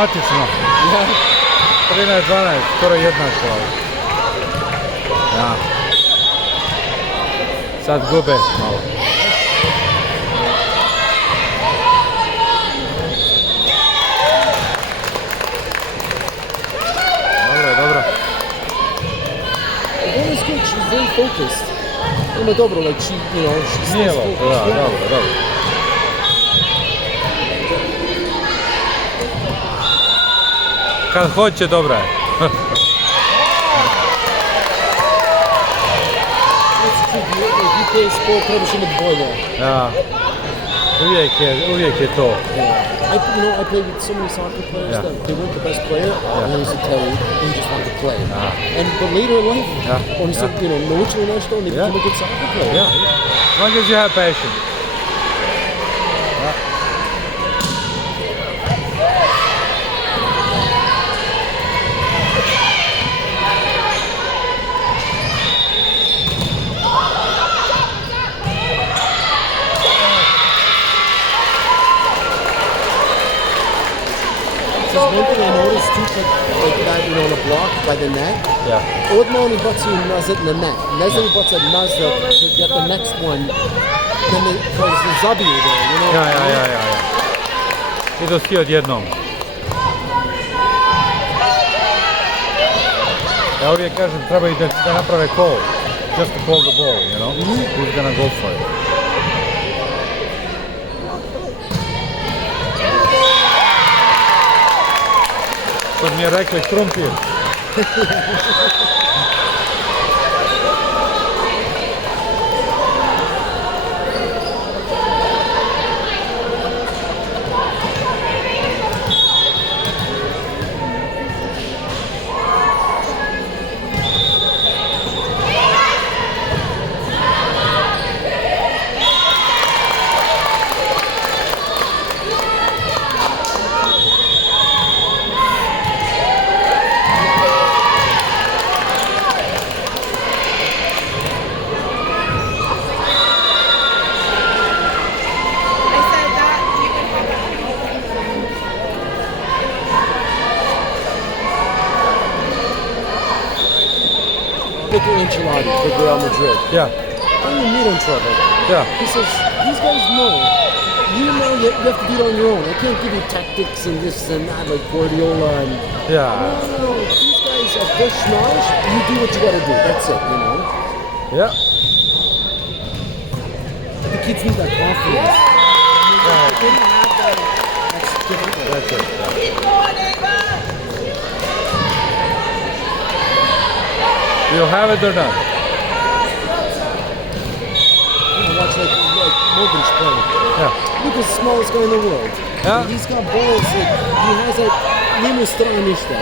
dramatično. 13-12, skoro jednako. Ja. Sad gube malo. Dobro. This coach, she's very focused. Ima dobro, like she, you know, she stays focused. Da, dobro. Kad hoće, dobra je. If you play sport, trebaš imati bolje. Ja. Uvijek je to. I play with so many soccer players that they weren't the best player, and they used to tell you, you just wanted to play. But later in life, oni su, naučili nešto, oni became a good soccer player. As long as you have passion. One thing I noticed too, like that, on a block by the net. Yeah. Odmah oni bacaju nazad na net. Ne znaju bacati nazad to get the next one. Then they zabiju there, Ja. Idu svi odjednom. Ja uvijek kažem, treba i da naprave call. Just to call the ball, Who's gonna go for it. Kad mi je rekli krumpir. Ancelotti for Real Madrid. Yeah. I'm in meet him trouble. Yeah. He says, these guys know you have to do it on your own. I can't give you tactics and this and that like Guardiola and... Yeah. No. These guys are bush-nosh. You do what you gotta do. That's it, Yeah. The kids need that confidence. They didn't have that. That's difficult. That's it. You have it or not? Watch like Morgan's playing. Yeah. Look at the smallest guy in the world. Yeah. He's got balls like he has like njemu straništa,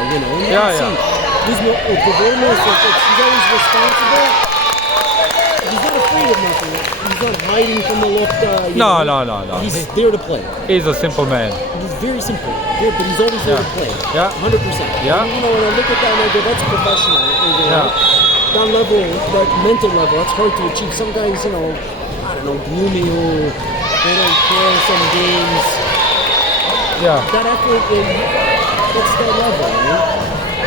He's not odgovornost, he's always responsible. He's not afraid of nothing. He's not hiding from the look. No. He's there to play. He's a simple man. He's very simple, but he's always there to play. Yeah. 100%. Yeah. And, when I look at that and I go, that's professional. That level, that mental level, that's hard to achieve. Some guys, I don't know, gloomy or they don't care some games. Yeah. That effort, that's that level,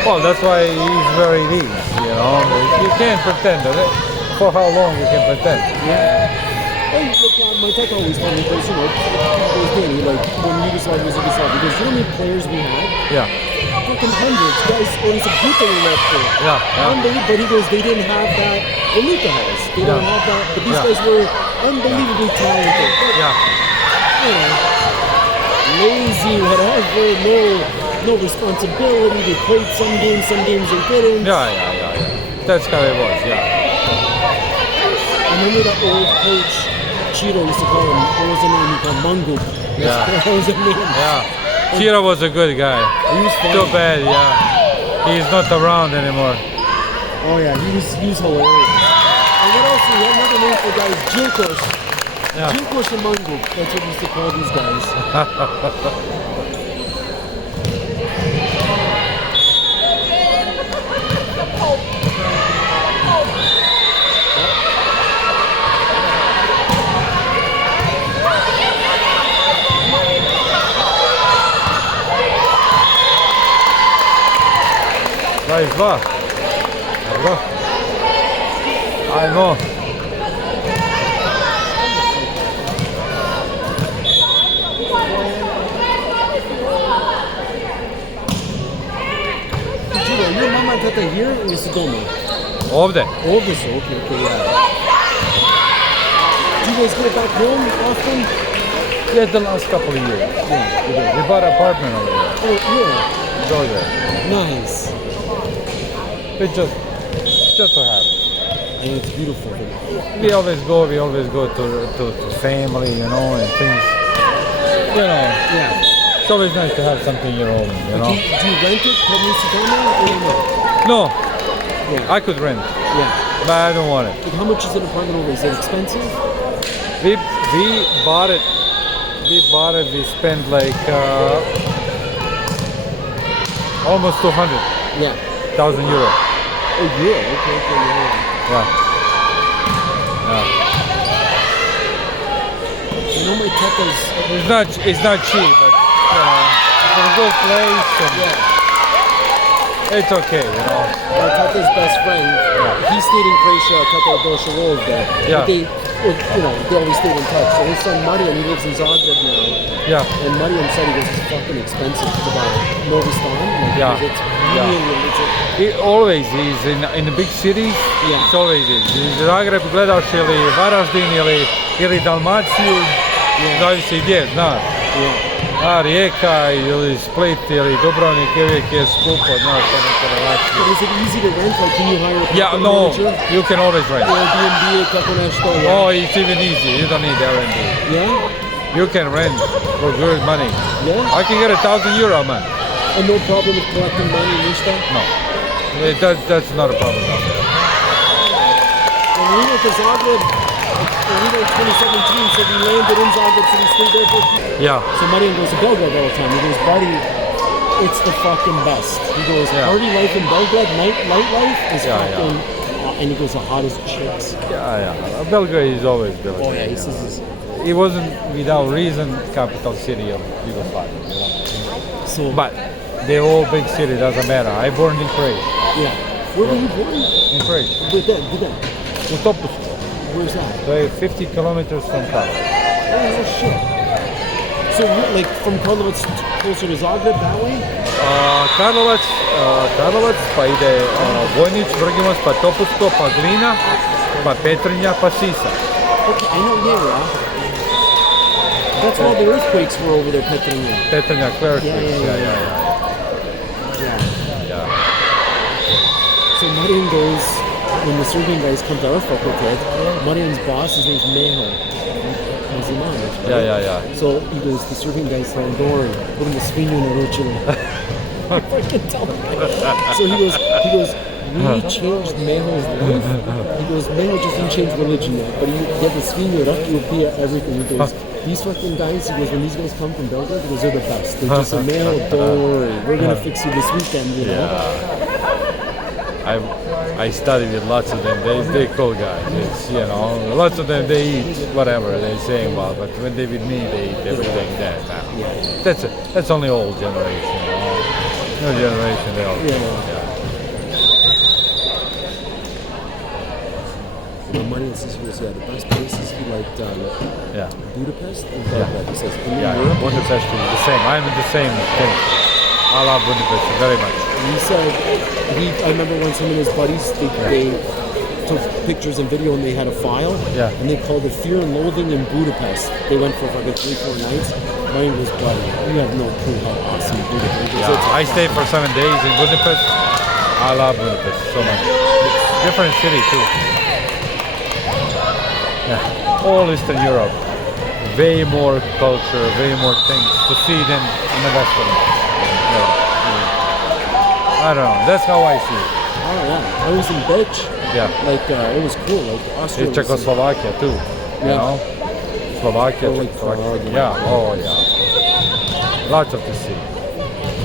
Well, that's why he's where he is, You can't pretend. For how long you can pretend? Yeah. And look, my tech always told me, because, Danny, like, when Yugoslavia was Yugoslavia, because you know how many players we had? Yeah. Fucking hundreds, guys, or it's a group that we left for. Yeah. Unbelievable, but he goes, they didn't have that Luka has. They don't have that, but these guys were unbelievably talented. But, lazy, whatever, no responsibility. They played some games they didn't. Yeah. That's how it was, Remember that old coach, Chiro used to call him, what was the name? He called Mungu. That was the name. Yeah. Chiro was a good guy. He was funny. Too bad, He's not around anymore. Oh yeah, he was hilarious. And what else? We had another name for guys, Jinkos. Yeah. Jinkos and Mungu. That's what we used to call these guys. 22. Dobro. Ajmo. Your mama and tata here ili su doma? Ovde. Ovdje su, okay, yeah. Do you guys go back home often? Yeah, the last couple of years. Yeah. We bought an apartment over there. Oh, yeah. Go there. Nice. It's just to have. And it's beautiful. We always go to family, you know, and things. You know, Yeah. it's always nice to have something your own, you know. Do you rent it from Isitama or no? No, Yeah. I could rent, Yeah. but I don't want it. Like, how much is an apartment over? Is it expensive? We bought it. We spent like almost 200,000 Yeah. euro. Oh, yeah. Okay, yeah. Yeah. Yeah. You know my tata's... It's not cheap, but you know, it's a good place. And Yeah. it's okay, you know. My tata's best friend, he stayed in Croatia, Tata Doshevov there. Yeah. But they always stayed in touch. So his son Marian, he lives in Zagreb now. Yeah. And Marian said he goes, it's fucking expensive to buy Novi Stan. Like, Yeah. It's really, It always is in the big cities. Yeah. It's always is. Zagreb gledaš ili Varaždin ili Dalmaciju, zavisi gdje, znaš. yeah. A Rijeka ili Split ili Dubrovnik uvijek je skupo, znaš, to neka relacija. But is it easy to rent? Like, can you hire a Yeah, property no, manager? you can always rent. Airbnb, kako nešto, yeah. Oh, it's even easy. You don't need Airbnb. Yeah? You can rent for good money. Yeah? I can get €1,000 a month. And no problem with collecting money, ništa? No, that's not a problem. When we went to Zagreb, when we went in 2017, so we landed in Zagreb, so we stayed there for a few. Yeah. So Marian goes to Belgrade all the time. He goes, buddy, it's the fucking best. He goes, Yeah. party life in Belgrade, nightlife is Yeah, fucking, and he goes, the hottest chicks. Yeah. Belgrade is always Belgrade. Oh yeah, he you says know. he's, It wasn't without reason capital city of Yugoslavia. You know? so, But they're all big city, doesn't matter. I born in Croatia. yeah. Where were you born? In Croatia. With them. U Topusko. Where's that? To je 50 kilometers from Karlovac. Oh shit. So like from Karlovac closer to Zagreb that way? Karlovac, pa ide Vojnić, Vrginmost, pa Topusko, pa Glina, pa Petrinja, pa Sisak. Okay, I know, yeah. That's why all the earthquakes were over there, Petrinja. Petrinja, Clark. Yeah. Yeah. So Marian goes, when the Serbian guys come to our faculty, Marian's boss, his name's Meho. Yeah. So he goes, the Serbian guys tell him, don't worry, budemo svinju naručili. I freaking tell him. So he goes, we changed Meho's life. He goes, Meho just didn't change religion yet, but he had the svinju, rakiju, pija, everything. He goes, these fucking guys, he goes, when these guys come from Belgrade, he goes, they're the best. They just say, Meho, don't worry, we're gonna fix you this weekend, you know? I studied with lots of them. They're cool guys. It's, you know, lots of them they eat whatever they're saying about, but when they're with me, they eat everything there now. That's only old generation. You know? New generation, they all. Marian says he was the best places he liked Budapest and Belgrade. He says, in Europe, Budapest is the same. I'm in the same thing. I love Budapest very much. He said, I remember once him and his buddies, they took pictures and video and they had a file. Yeah. And they called it Fear and Loathing in Budapest. They went for like 3-4 nights. Mine was, buddy, you have no clue how awesome Budapest is. Yeah, I stayed for 7 days in Budapest. I love Budapest so much. Different city too. Yeah. All Eastern Europe. Way more culture, way more things to see than in the Western. I don't know. That's how I see it. Oh yeah, I was in Beč. Yeah. Like it was cool. Like Austria. It's Czechoslovakia too. You know, Slovakia, Like Czechoslovakia. Yeah. Oh yeah. Lots of to see,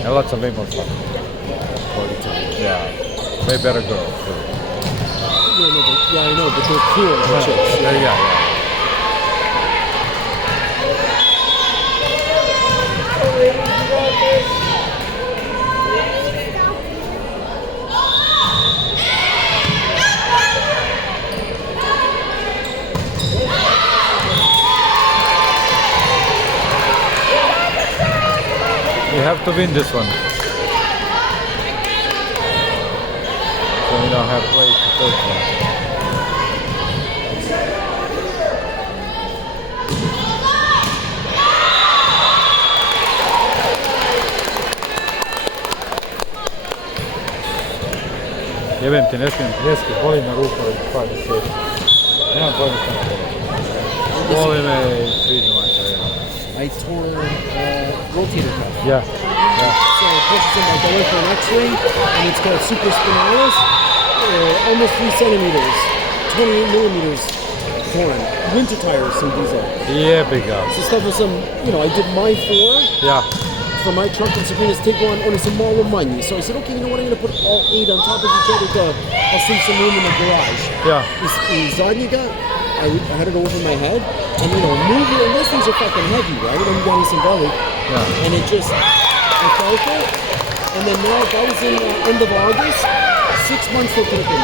and lots of people fun. Yeah. Way better girls too. Yeah, I know, but they're cool. The chicks. Yeah. to win this one. So we don't have to wait for the third one. Jebem ti, ne smijem pljeski, boli me ruka od pada sjeti. Nemam pojma što ne boli. Boli me i sviđu mater. I tore rotator cuff. Yeah. So I purchased them, I went for an X-ray, and it's called supraspinalis, almost 3 centimeters, 28 millimeters torn. Winter tires, some diesel. Yeah, big up. So stuff with some, I did my 4. Yeah. For my truck, and Sabrina's take on some more money. So I said, okay, you know what, I'm going to put all 8 on top of each other. I'll save some room in the garage. Yeah. In Zadnjega, I had it over my head, and moving, and those things are fucking heavy, right? I'm getting some belly. Yeah. And it just, I felt it, and then now, that was in end of August, 6 months for cooking.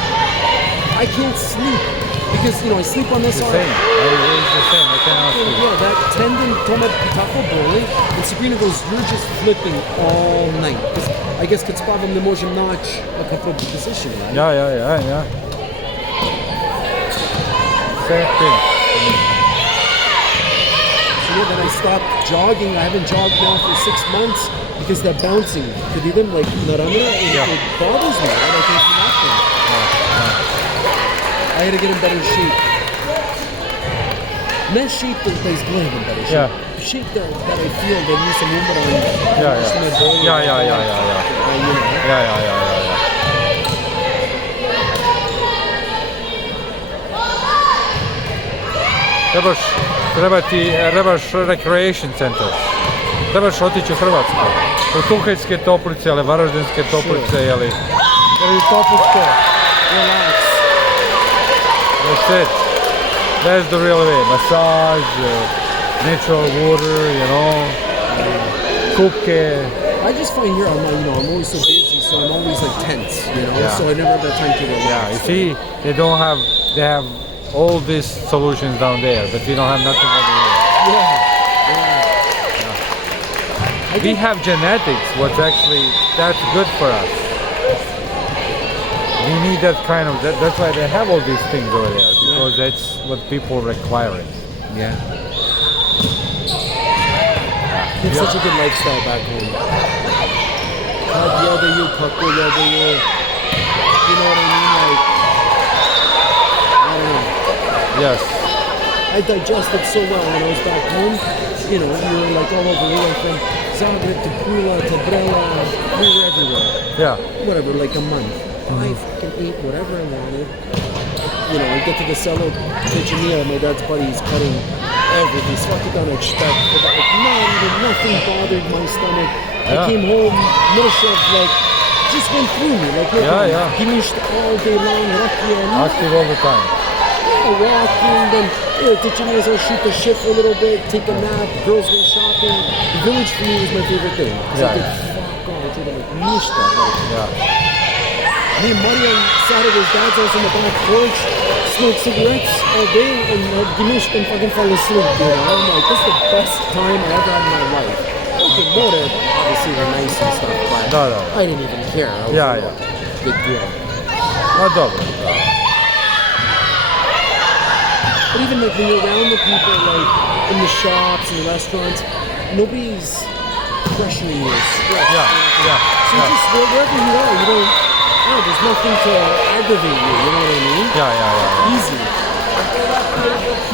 I can't sleep, because, I sleep on this arm. It's the same, I cannot sleep. Yeah, that tendon, toma tako boli, and Sabrina goes, you're just flipping all night. Because I guess kad spavam ne možem naći kakvu position, right? Yeah. Same thing. So yeah, then I stopped jogging. I haven't jogged now for 6 months because they're bouncing. Kad idem, like, na ramena, it bothers me, right? I can't do nothing. I had to get in better shape. Not shape that is good in better shape. Yeah. Shape that I feel that needs some movement on. Yeah. Trebaš recreation center. Trebaš otići u Hrvatsku. U Tuheljske toplice, ali Varaždinske toplice, ili toplice. Relax. That's it. That's the real way. Massage, natural water, kupke. I just find here, I'm always so busy, so I'm always like tense, so I never have that time to relax. Yeah, you see, they have all these solutions down there, but we don't have nothing over here. Yeah. We have genetics, that's good for us. We need that kind of, that's why they have all these things over there, because that's what people require. Yeah. It's such a good lifestyle back home. You know what I mean? Like, I don't know. Yes. I digested so well when I was back home. We were like all over. We went from Zagreb to Pula to Brela. We were everywhere. Yeah. Whatever, like a month. I fucking ate whatever I wanted. I get to the cellar, Virginia, my dad's buddy, he's cutting everything. Svaki dan I'd stuff. Nothing bothered my stomach. I came home, no chef, just went through me. Gimished all day long, Active all the time. Walking, then Virginia's I'll shoot the shit for a little bit, take a nap, girls go shopping. The village for me was my favorite thing. I did fuck all, I did nishta. Me and Maria sat at his dad's house on the back porch, smoked cigarettes all day, and Gimish and fucking fell asleep, I'm like, this is the best time I ever had in my life. Okay, more obviously were nice and stuff, but I didn't even care. I was big deal. But even like when you're around the people, like in the shops and the restaurants, nobody's pressuring you. So just wherever you are, there's nothing to aggravate you, you know what I mean? Yeah. Easy.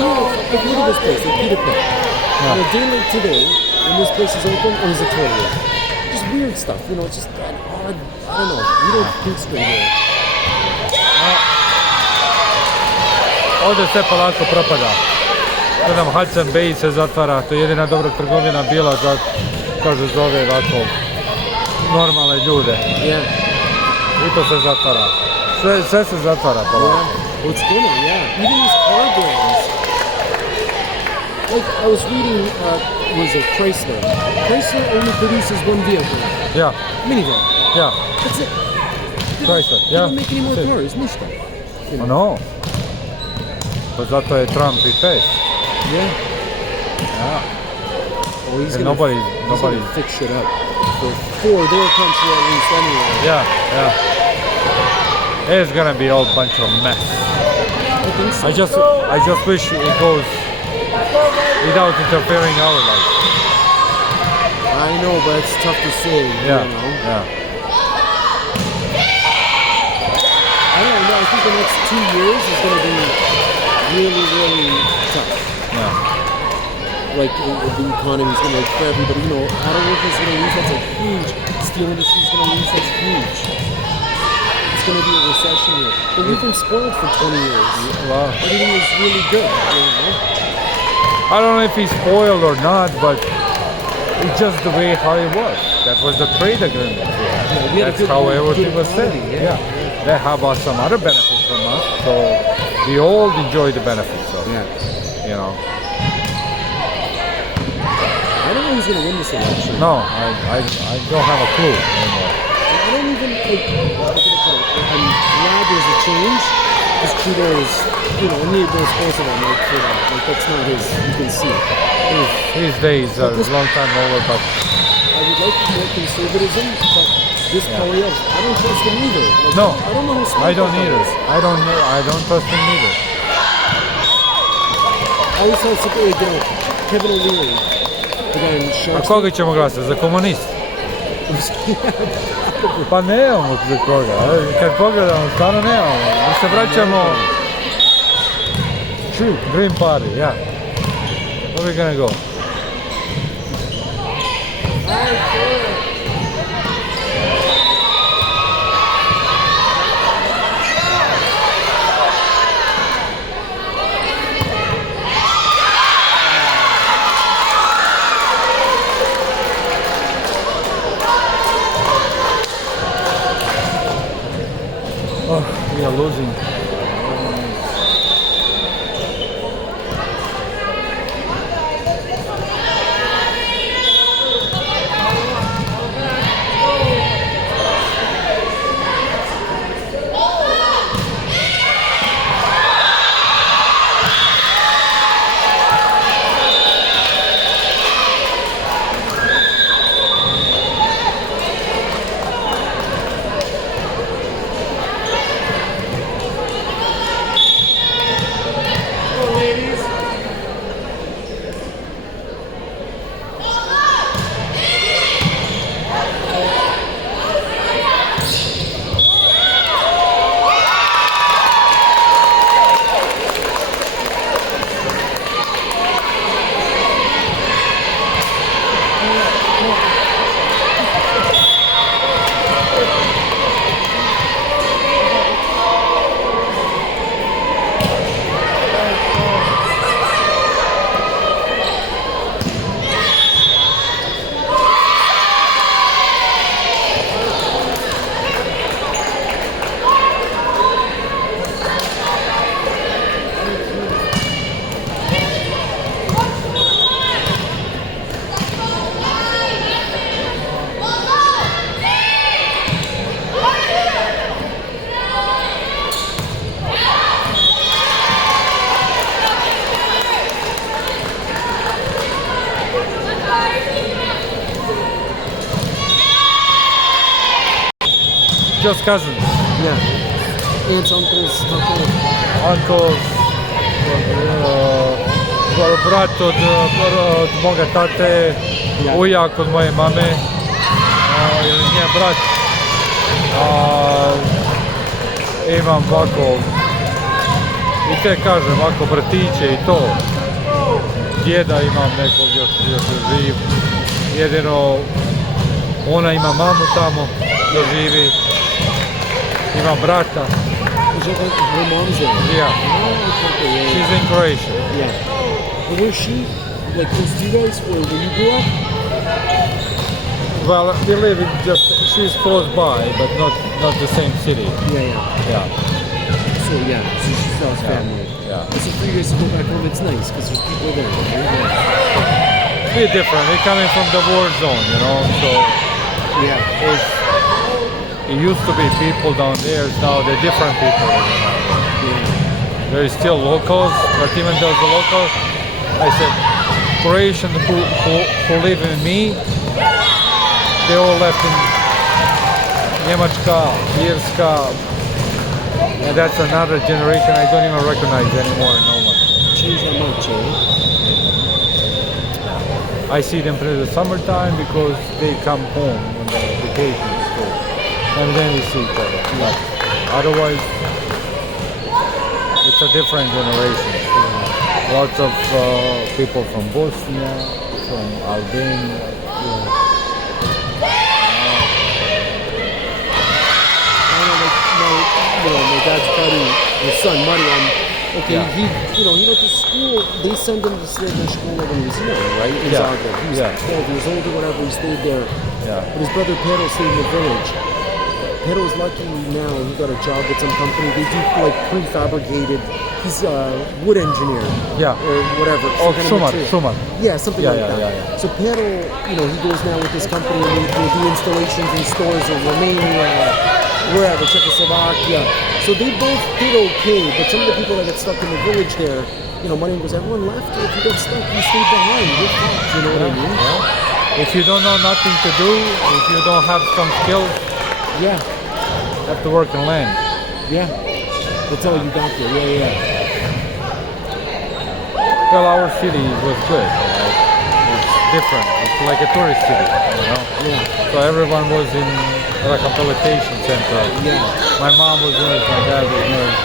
Look at this place, like Peter Pan. On a day like today, when this place is open, it was a toilet. Just weird stuff, it's just that odd, I don't know, we don't think straight here. Ovdje sve polako propada. Hudson Bay se zatvara, to je jedina dobra trgovina bila za, kaže, zove ovako normalne ljude. I to se zatvara. Sve se zatvara polako. It's gonna, even these car brands. Like, I was reading, was it Chrysler? Chrysler only produces one vehicle. Yeah. Minivan. Yeah. That's it. Chrysler, They don't make any more cars, ništa. No. Pa zato je Trump i pes. Yeah. Yeah. Well, he's And gonna nobody fix shit up. for their country at least anyway. Yeah. It's gonna be all bunch of mess. I think so. I just wish it goes without interfering our life. I know, but it's tough to say. Yeah. You know? Yeah. I don't know. I think the next 2 years is going to be really, really tough. Yeah. Like the economy is going to, for everybody, you know, auto workers are going to lose. That's like huge. Steel industry is going to lose. That's huge. It's going to be a recession here. But we've been spoiled for 20 years. Well, Everything is really good. You know? I don't know if he's spoiled or not, but it's just the way how it was. That was the trade agreement. Yeah, we had a That's good- how good everything was set. economy, Yeah. They have some other benefits from us, so we all enjoy the benefits of it. Yeah. You know. I don't know who's going to win this election. No, I don't have a clue anymore. I don't even, like, I'm glad there's a change, because Trudeau is, you know, and they're responsible, like, for that. Like, that's not his, you can see it. His days are a long time over, but I would like more conservatism, but this party, I don't trust him either. Like, no, I don't know how smart I don't that either. is. I don't trust him either. I always tell something, like, you know, Kevin O'Leary, the guy in Shark A koga ćemo glasati? Za komunist? Pa nemamo za koga. Kad pogledamo, stvarno nemamo. Mi se vraćamo Green Party, yeah. Where are we gonna go? Oh, we are losing. Just cousins. Yeah. Aunts, uncles, Uncles, brat od moga tate, ujak od moje mame, ili njen brat. Imam ovako, i te kažem, ovako bratiće i to. Djeda imam nekog još živ. Jedino ona ima mamu tamo da živi. Imam brata. Her mom's there. Yeah. Oh, okay, yeah. She's in Croatia. Yeah. But where's she? Like close to you guys, where you grew up? Well, we live in just, she's close by, but not the same city. Yeah. Yeah. So yeah, so she still has family. Yeah. So for you guys to go back home, it's nice because there's people there. Right? It's a bit different. We're coming from the war zone, you know, so Yeah. it used to be people down there, now they're different people. There is still locals, but even though the locals, I said, Croatians who live in me, they all left in Njemačka, Irska, and that's another generation I don't even recognize anymore, no one. Change that much, eh? I see them through the summertime because they come home on the vacation school, and then we see each other. But otherwise, it's a different generation. Lots of people from Bosnia, from Albania. My dad's buddy, his son Mariam. Okay, he went to school. They sent him to Srednja Škola when he was young, right? In Zagreb. He was 12 years old or whatever. He stayed there. Yeah. But his brother Pero stayed in the village. Pero's lucky now. He got a job with some company. They do like prefabricated. He's a wood engineer. Yeah. Or whatever. Oh, Schumann. Yeah, something like that. Yeah. So Pero, he goes now with this company and they do installations in stores in Romania, wherever, Czechoslovakia. So they both did okay, but some of the people that got stuck in the village there, Mariam goes, everyone left. If you got stuck, you stayed behind. You're fucked, you know what I mean? Yeah. If you don't know nothing to do, if you don't have some skills, you have to work and land. Yeah. That's all you got there. Yeah. Well, our city was good. It's different. It's like a tourist city, Yeah. So everyone was in rehabilitation center. Yeah. My mom was nurse, my dad was nurse.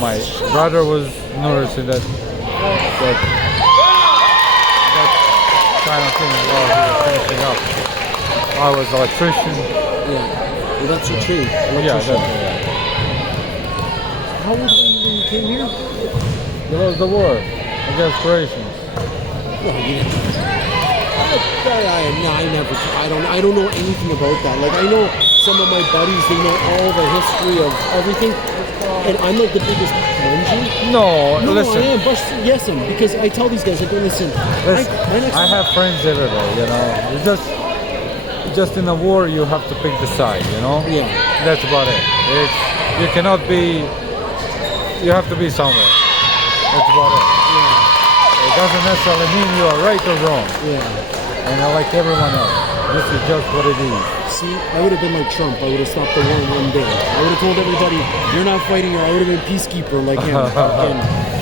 My brother was nurse in that kind of thing while he was finishing up. I was electrician. Yeah. Well, that's your trade. Yeah, definitely. How old were you when you came here? There was the war against Croatians. Well, I don't know anything about that. Like, I know some of my buddies, they know all the history of everything, and I'm like the biggest Benji. No, listen. I am, but yes, because I tell these guys, I go, listen. I have friends everywhere, It's just in a war, you have to pick the side, Yeah. That's about it. You cannot be. You have to be somewhere. That's about it. Yeah. It doesn't necessarily mean you are right or wrong. Yeah. And I like everyone else. This is just what it is. See, I would have been like Trump. I would have stopped the war in one day. I would have told everybody, you're not fighting here. I would have been peacekeeper like him.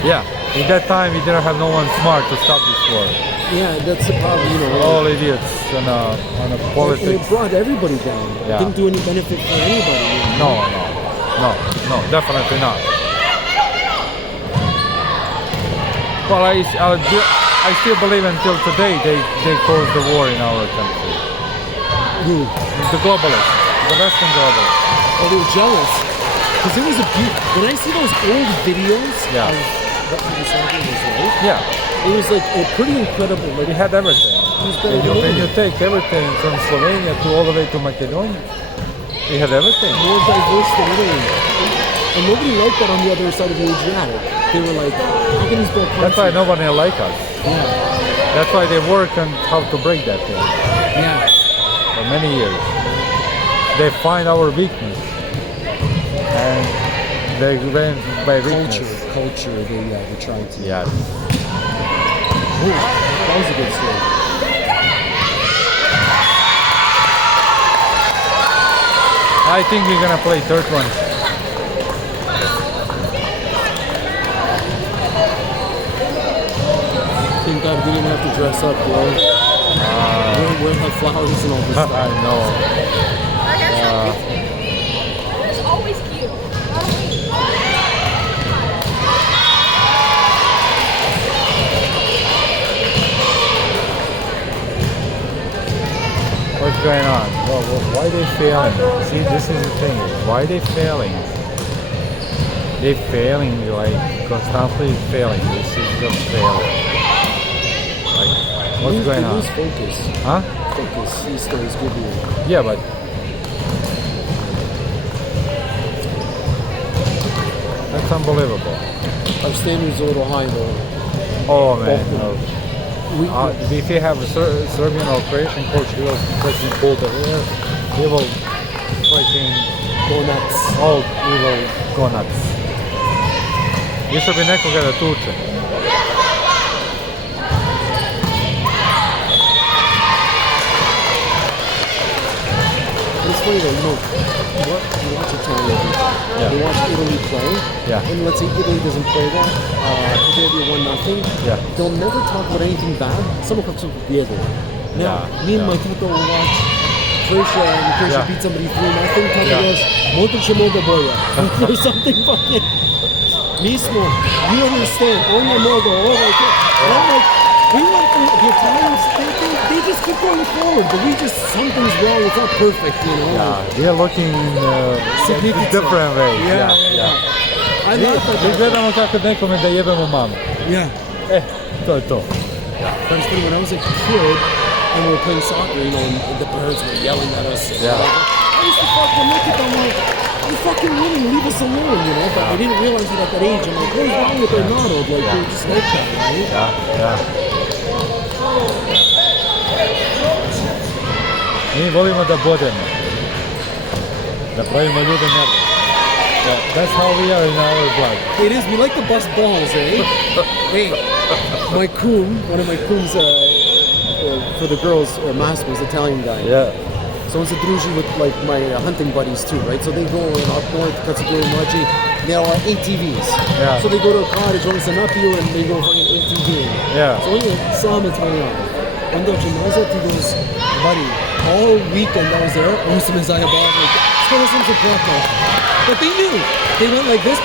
Yeah. In that time, we didn't have no one smart to stop this war. Yeah, that's the problem, All idiots on a politics. And it brought everybody down. Yeah. It didn't do any benefit for anybody. No, definitely not. Well, I still believe until today they caused the war in our country. Who? The globalists, the Western globalists. Oh, they were jealous. Because it was when I see those old videos of what Yugoslavia was like, it was like pretty incredible. Like, we had everything. When you take everything from Slovenia to all the way to Macedonia, we had everything. More diverse than Italy. And nobody liked that on the other side of the Adriatic. They were like, how can these build countries? That's why nobody like us. Yeah. That's why they work on how to break that thing. Yeah. For many years. They find our weakness. And they win by weakness. Culture, they try to. Yes. Ooh, that was a good story. I think we're gonna play third one. Thank God we didn't have to dress up, bro. We're the flowers and all this stuff. I know. It's always cute. What's going on? Why are they failing? See, this is the thing. Why are they failing? They're failing, like, constantly failing. This is just failing. Like, what's going on? Lose focus. Huh? Focus. These stories give you. Yeah, but that's unbelievable. Our standards are a little high, though. Oh man. No. If you have a Serbian or Croatian coach, he will freaking pull the hair. He will freaking go nuts. Oh, he will go nuts. Išao bi nekoga da tuče. funny though, you watch Italian people. Yeah. They watch Italy play. Yeah. And let's say Italy doesn't play well, they'll be 1-0. Yeah. They'll never talk about anything bad. Someone comes up with Diego. Now, me and my Tito will watch Croatia and Croatia beat somebody 3-0. Tata goes, Motice Moga Boya. Or something fucking. Mismo, you don't understand. Only Moga, oh my God. And I'm like, we want the Italians, they just keep going forward, but we just, something's wrong, it's not perfect, Yeah, we are looking different ways. Yeah. I love that. Mi gledamo kako nekome da jebemo mamu. Yeah. To je to. But it's funny, when I was a kid and we were playing soccer, and the parents were yelling at us. Yeah. I used to fucking look at them like, you're fucking winning, leave us alone, But I didn't realize it at that age. I'm like, what's wrong with their motto? Like, they're just like that, right? Yeah. Mi volimo da bodemo. Da pravimo ljude nervne. That's how we are in our blood. It is, we like to bust balls, eh? Hey, my coon, one of my coons for the girls, Mask was Italian guy. Yeah. So it's a druji with like my hunting buddies too, right? So they go up north, Katsuguri, Machi, they all have ATVs. Yeah. So they go to a cottage, once an up you, and they go fucking ATV. Yeah. So anyway, saw him in Thailand. One day, he goes, buddy, all weekend I was there, I was in Messiah Bob, but they knew. They went like this,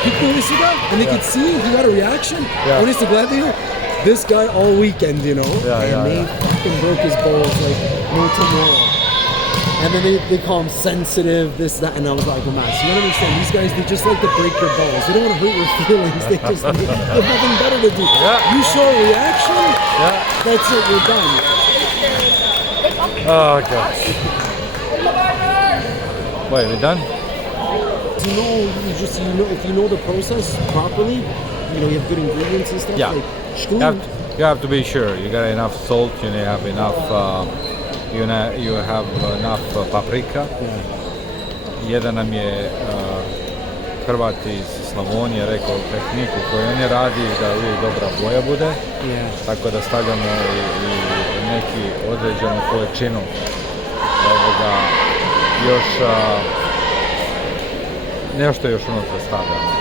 and they could see he got a reaction. Yeah. When he's glad they this guy all weekend, and they fucking broke his balls like no tomorrow. And then they call him sensitive, this, that, and I was like, oh man, so you don't understand, these guys, they just like to break your balls. They don't want to hurt your feelings, they just, there's nothing better to do. Yeah. You show a reaction, that's it, you're done. Oh god. Wait, we done? If you know the process properly, you have good ingredients and stuff. Yeah. Like, you have to be sure you got enough salt, you have enough you have enough paprika. Jedan nam je Hrvat iz Slavonije rekao tehniku koju on radi da uvijek dobra boja bude. Tako da stavljamo i neki određenu količinu ovoga još nešto još unutra stavljamo.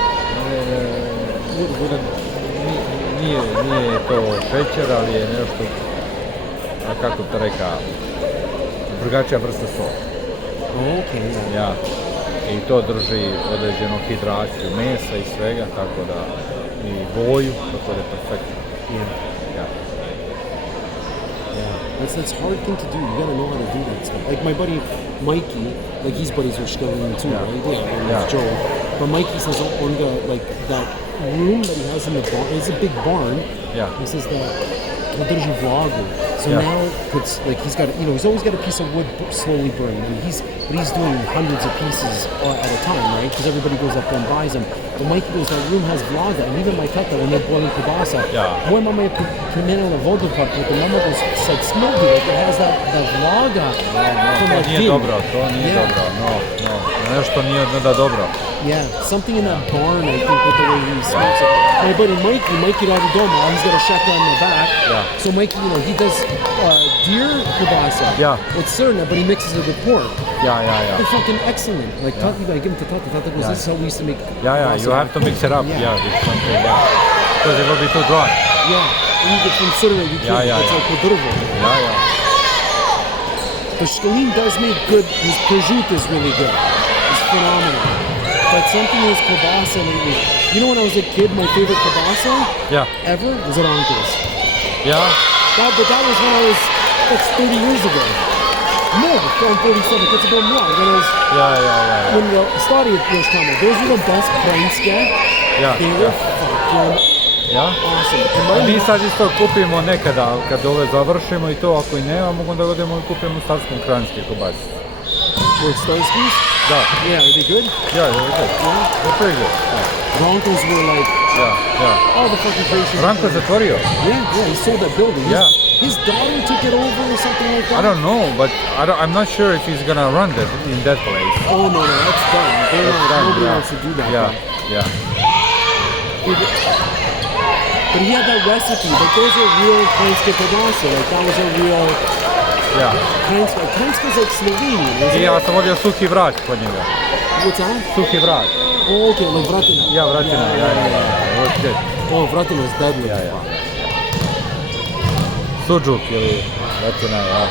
Nije to šećer, ali je nešto, kako to reka, drugačija vrsta sola. Ja. I to drži određenu hidraciju mesa i svega, tako da i boju, tako da je perfektno. It's a hard thing to do. You gotta know how to do that stuff. Like my buddy Mikey, like his buddies were Skilling too, right? With Joe. But Mikey says on the that room that he has in the barn, it's a big barn. Yeah. He says that there's a vlogger. So now it's like he's got he's always got a piece of wood slowly burning. And he's doing hundreds of pieces at a time, right? Because everybody goes up and buys them. But Mikey goes, that room has vloga, and even my tata, when they're boiling kibasa, moja mama je primenila vodu pa the mama goes like smoked it, it has that vloga. To nije dobro, no. Nešto nije da dobro. Yeah, something in that barn, I think, with the way he smokes it. My buddy Mikey Radidoma, he's got a shotgun on the back. Yeah. So Mikey, he does deer kibasa. Yeah. With surna, but he mixes it with pork. Yeah. They're fucking excellent. Like, Tata, you gotta give them to Tata. Tata goes, this is how we used to make kibasa. You have to mix it up. With something, because it will be too dry. Yeah. And you get from surna, you can't. It's like kodurvo. But Shkalim does make good, his prosciutto is really good. It's phenomenal. But something is kibasa lately. You know when I was a kid, my favorite kibasa ever was at Uncle's. Yeah? But that was when I was, that's 30 years ago. More, I'm 47, that's about more. When I was, when the started was coming, those were the best Grimsby. They were fucking awesome. Mi sad isto kupimo nekada, kad ove završimo i to, ako i nema, onda odemo i kupimo Starskom kranjske kobasi. With Starsky's? Yeah, are they good? Yeah, they're good. They're pretty good. Broncos were like, all the fucking crazy. Broncos zatvorio? Yeah, he sold that building. His daughter took it over or something like that? I don't know, but I'm not sure if he's gonna run that in that place. Oh no, that's done. Nobody wants to do that. Yeah. But he had that recipe, like those are real Kranjske kibasa, like that was a real Ja. Kranjska's like Slovenian, isn't I it? ja sam vodio suhi vrat kod njega. What's that? Suhi vrat. Oh, okay, like vratina. Ja, vratina, ja. It was good. Oh, vratina's deadly. Ja. Suđuk ili vratina, ja.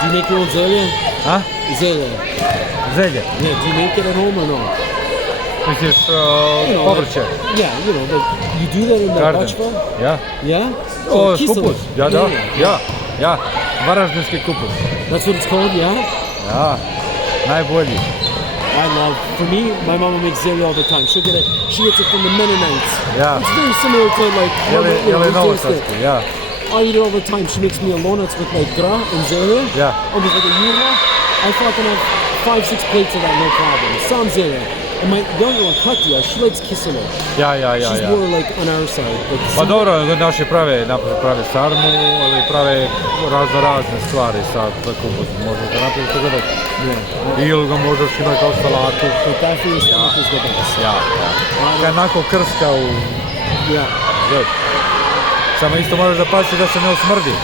Do you make your own zelje? A? Zelje. Zelje. Yeah, do you make it at home or no? Misliš know, povrće? Yeah, you know, like, you do that in the Garden. bachva? Ja. Yeah? O, kiselo. kupus. Ja. Varaždinski kupus. That's what it's called, yeah? Ja. Najbolji. I love, for me, my mama makes zelje all the time. She gets it from the Mennonites. Yeah. It's very similar to like, Jeli these novosadski, ja. I eat it all the time. She makes me a lonuts with like gra and zelje. Yeah. Almost like a juha. I fucking have 5-6 plates of that, no problem. Sam zelje. And my younger one, Katja, she likes kiselo. Ja. She's more like on our side. Like, Pa dobro, naši prave sarmu, ali prave razne stvari sa kupusom. Možete napraviti što god. Ili ga možeš imati kao salatu. But that for your stomach is the best. Ja. Kad onako krska u... Yeah. Good. Samo isto moraš da paziti da se ne osmrdi.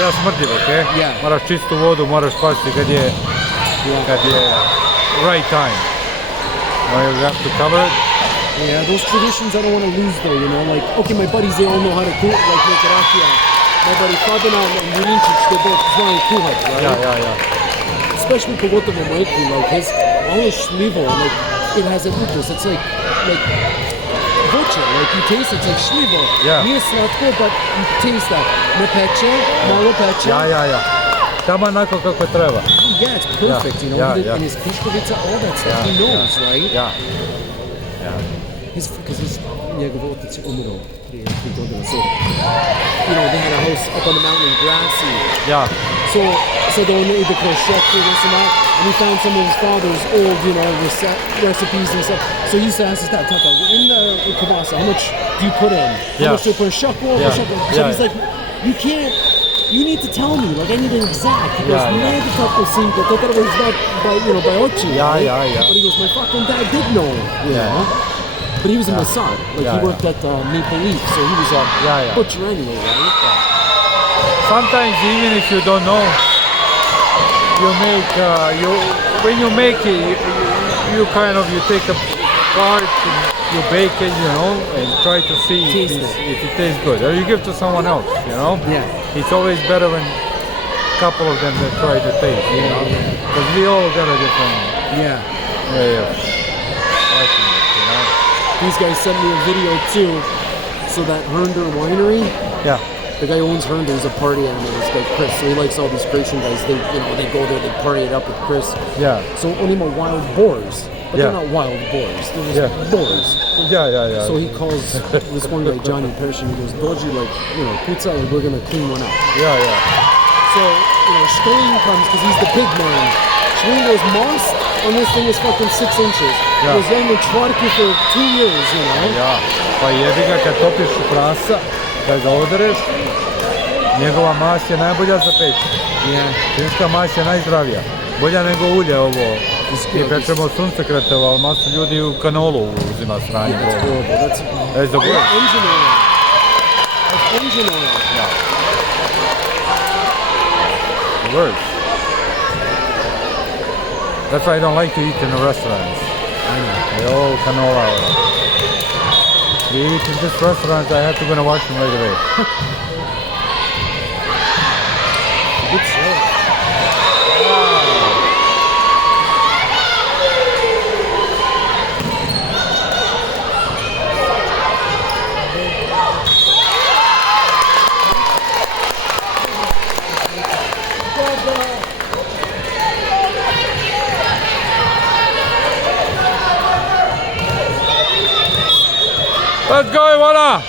Ja smrdim, okej? Yeah. Moraš čistu vodu, moraš paziti kad je right time. You have to cover it. Yeah, those traditions I don't want to lose though, you know, like, okay, my buddies, they all know how to cook, like make rakija. My buddy Fabian and Milinčić, they both znaju kuhat, right? Yeah. Especially pogotovo Mojku, like his, ono šljivo, like, it has an ukus, it's like voće, like you taste it, it's like šljivo. Yeah. Nije slatko, but you taste that. Ne peče, malo peče. Ja. Tamo onako kako treba. Yeah, it's perfect, you know, and his piškovica, all that stuff, he knows, right? Ja. Because njegov otac je umro prije 3 godina, so, you know, they had a house up on the mountain in Grassy. Ja. So on ide kroz šeku, this and that, and he found some of his father's old, you know, recipes and stuff. So he used to ask his dad, Tata, in the kibasa, how much do you put in? How much do you put in shaku? So he's like, you can't, you need to tell me, like I need an exact. He goes, ne bi tako sinko, to treba izdat by oči. Yeah. But he goes, my fucking dad did know, you know. But he was a Mossad, like he worked at Maple Leaf, so he was a butcher anyway, right? Sometimes even if you don't know, you make when you make it, you kind of take a part, you bake it, you know, and try to see if it tastes good, or you give to someone else, you know. Yeah. It's always better when a couple of them that try to taste, you know, because we all got a different way of liking it, you know. These guys sent me a video too, so that Hernder winery. Yeah. The guy who owns Hernder is a party animal, this guy Chris, so he likes all these Croatian guys, they go there, they party it up with Chris. Yeah. So only my wild boars, but they're not wild boars, they're just boars. Yeah. So he calls this one guy, Johnny Persson, he goes, Doji, like, you know, pizza, like, we're gonna clean one up. Yeah. So, you know, Schwein comes, because he's the big man. Schwein goes, moss on this thing is fucking 6 inches. He goes, yeah, I'm gonna try for 2 years, you know. Ja, pa jebi ga kad topiš prasa, kad ga odereš, njegova mas je najbolja za peći. Finska mas je najzdravija. Bolja nego ulje ovo. Mi pečemo suncokretovo, ali masu ljudi u kanolu uzima sranje. That's horrible. That's the worst. Engine oil. That's engine oil. The worst. That's why I don't like to eat in the restaurants. They're all canola oil. We eat in this restaurant, I have to go and wash them right away. Good stuff. Let's go, Ivana!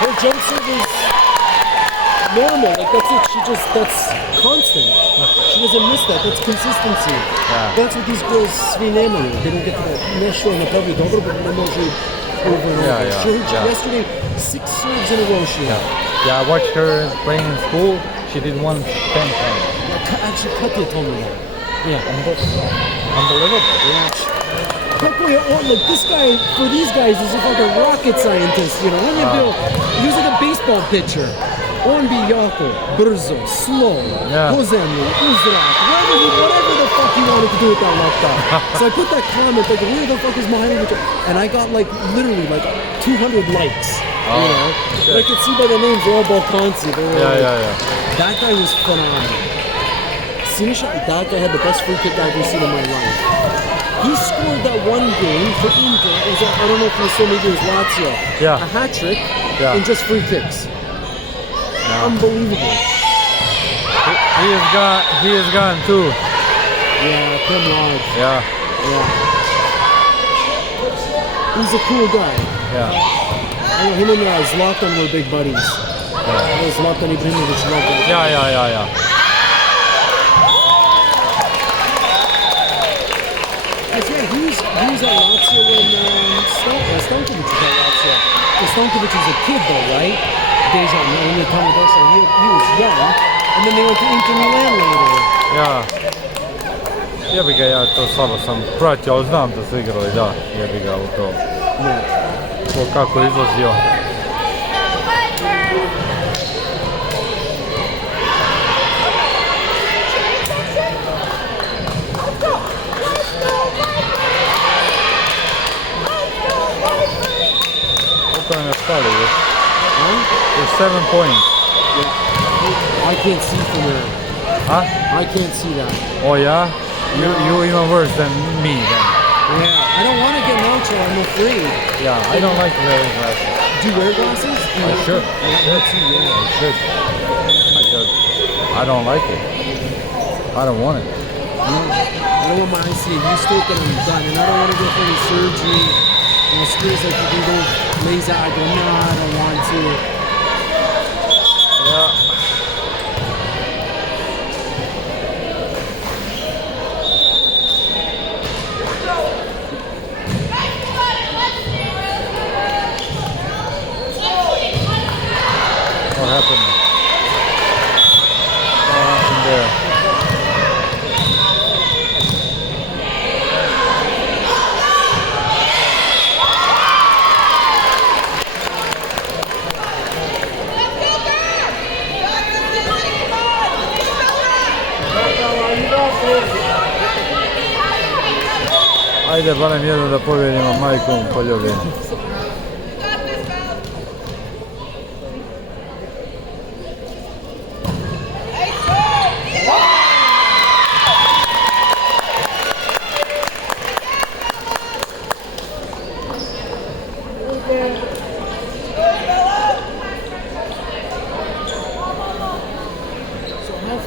Her jump serve is normal, like that's it, that's constant. She doesn't miss that, that's consistency. That's what these girls svi nemaju, they don't get to that nešto je napravi dobro, but ne može over and over. Yeah, She hurt yeah. yesterday 6 serves in a row. She had. Yeah, I watched her playing in school. She did 110 points. Actually, Katya told me that. Yeah. Unbelievable. Yeah. Look, this guy, for these guys, is like a rocket scientist, you know. When you build, he was like a baseball pitcher. On Biyako, Brzo, slow, Hozemli, Uzrak, whatever the fuck he wanted to do with that laptop. So I put that comment, like, where the fuck is Mahimovic? And I got like, literally like 200 likes, you know. But I could see by the names, they're all Balkansi. Yeah. That guy was phenomenal. Sinisha, that guy had the best free kick I've ever seen in my life. He scored that one game for Inter. I don't know if you saw, maybe it was Lazio. Yeah. A hat trick in just free kicks. Unbelievable. He is gone too. Yeah, Tim Lodge. Yeah. He's a cool guy. Yeah. I know him and Zlatan were big buddies. Zlatan Ibrahimovic loved that. Yeah. He was at Lazio when Stankovic was at Lazio. Stankovic was a kid though, right? Dejan, when they come with us, he was young, and then they went to Inter Milan later. Jebi ga, ja to slabo sam pratio, ali znam da su igrali, da, jebi ga u to. To kako je izlazio. Koliko nam je stali još? There's 7 points. Yeah. I can't see from there. Huh? I can't see that. Oh yeah? You even worse than me then. Yeah. I don't want to get nacho, I'm afraid. Yeah, I don't like wearing glasses. Do you wear glasses? I should. I don't like it. I don't want it. No, I don't want my eyes to get used to it, then I'm done. And I don't want to go for any surgery. You know, schools like you can go laser. I go, nah, I don't want to. Yeah. What happened? What happened there? Ajde, barem jedno da pobjedimo majkom poljubim.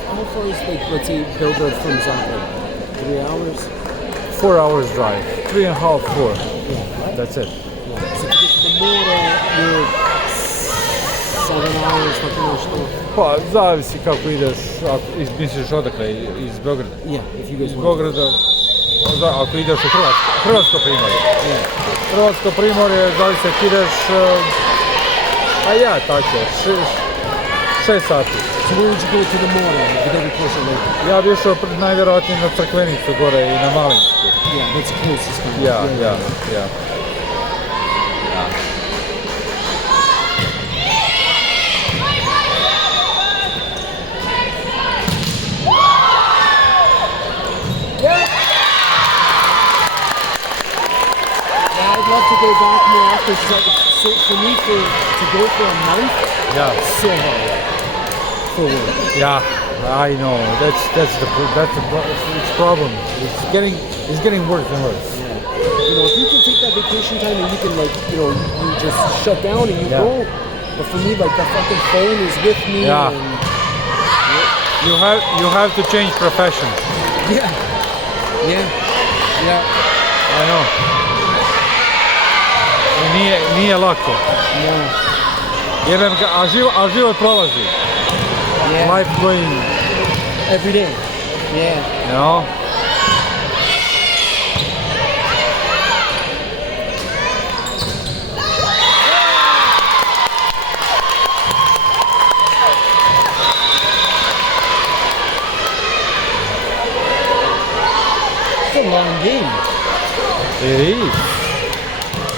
How far is, like, let's say, Belgrade from Zagreb? 3 hours? 4 hours drive. 3.5, 4. Yeah, right? That's it. Yeah. So to get to the more, you're 7 hours, tako nešto. Pa, zavisi kako ideš, misliš odakle, iz Beograda. Yeah, if you guys Iz want. Beograda, ako ideš u Hrvatsko primorje. Yeah. Hrvatsko primorje, zavisi ako ideš, a ja tako, 6 sati. So where would you go to the more? Would that be closer later? Ja bi išao najvjerojatnije na Crkvenicu gore i na Malinsku. Yeah, that's the closest kind of. Ja. I'd love to go back more often. So for me, to go for a month, so hard for work. Yeah, I know. That's the problem. It's getting worse and worse. Yeah. You know, if you can take that vacation time and you can, like, you know, you just shut down and you go. But for me, like, the fucking phone is with me. Yeah. And, You have to change profession. yeah. I know. Nije lako. No. Jebem ga, a život prolazi. Yeah. Life going, Every day. Yeah. you know? long game. It is.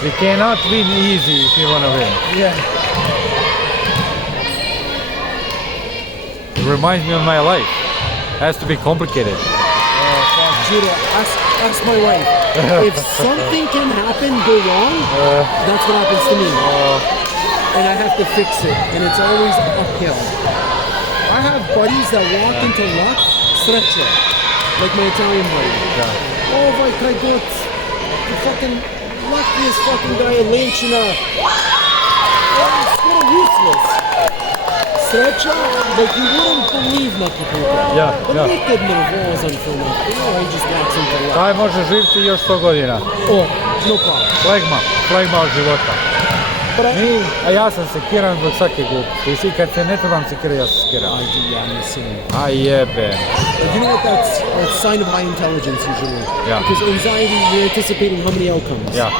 You cannot win easy if you want to win. Yeah. It reminds me of my life. It has to be complicated. Judo, ask my wife. If something can happen, go wrong, that's what happens to me. And I have to fix it, and it's always uphill. I have buddies that walk into luck, stretcher, like my Italian buddy. Yeah. Oh, my God, the fucking luckiest fucking guy in Lynchina. Oh, it's sort of useless. Stretcher, like you wouldn't believe na puta. Yeah, But yeah. nikad nervozan for nothing. You know, he just walks into luck. Taj može živjeti još 100 godina. Oh, no problem. Flegma od života. But A ja sam sekiran zbog svake gluposti. I kad se ne trebam sekirati, ja se sekiram. I'm the same. A jebe. But you know what? That's a sign of high intelligence usually. Yeah. Because anxiety, you're anticipating how many outcomes. Yeah.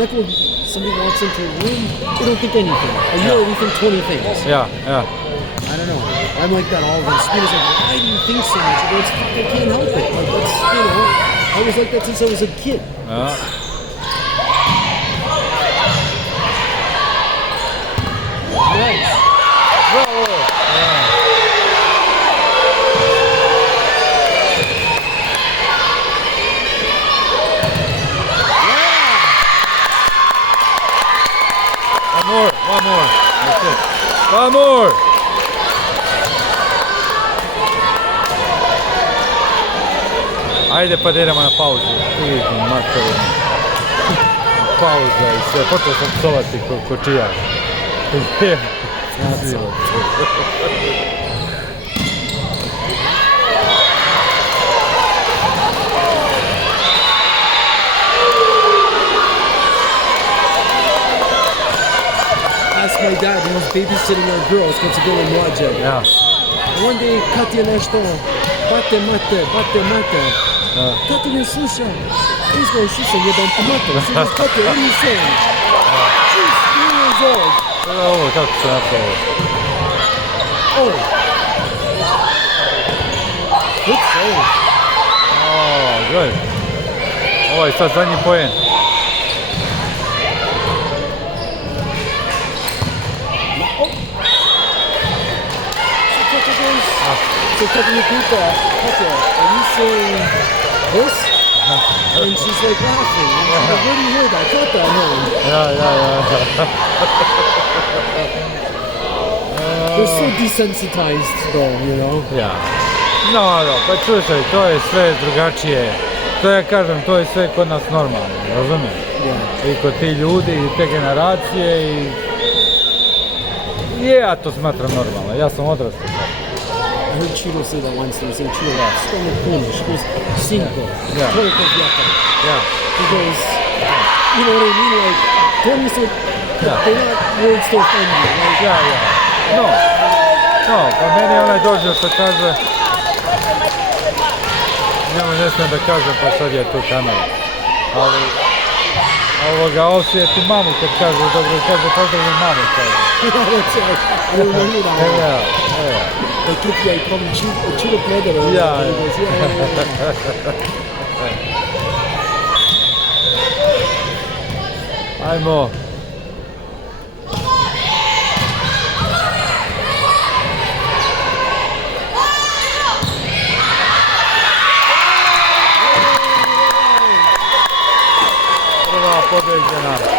Like when somebody walks into a room, they don't think anything. A year, we think 20 things. Yeah. I don't know. I'm like that all of them. Speed is like, why do you think so much? I go, I can't help it. Like, that's, you know, I was like that since I was a kid. Nice. Bravo. One more. That's it. One more. Ajde pa da idemo na pauzu. Vidim, materinu. Pauza i sve. Počeo sam psovati ko čija. Ask my dad, he was babysitting our girls kad su bili mlađe. Ja. One day Kat je nešto bate mate. Kat ne sluša. He's going, sluša, jedan ti mate. She goes, Kat, what are you saying? She's 3 years old. Ovo, kako se napravo. Oh. Good save. Oh, good. Ovo je sad zadnji poen. So Tiffany Cooper, okay, are you saying this? And she's like laughing. And she's like, where do you hear that? Cut that home. Ja. They're so desensitized though, you know? Ja. No, pa slušaj, to je sve drugačije. To ja kažem, to je sve kod nas normalno, razumiješ? Yeah. I kod ti ljudi i te generacije i... Ja to smatram normalno, ja sam odrastao. I heard Cheeto say that once. They were saying Cheeto, Stone Corner. She goes, cinco. Yeah. Torco Vieta. Ja. He goes, you know what I mean? Like, tell me so, Yeah. they're not words to offend you. Like, Ja. No, pa meni onaj dođe što kaže... Njemu ne smijem da kažem, pa sad je tu kamera. Ali... Ovoga, osjeti mamu kad kaže, dobro, kaže, pozdravim mamu, kaže. that's it. I remember that one. Ja. They took the icon Cheeto Pleather. Yeah. And he goes, yeah. Ajmo. Prva pobeđena.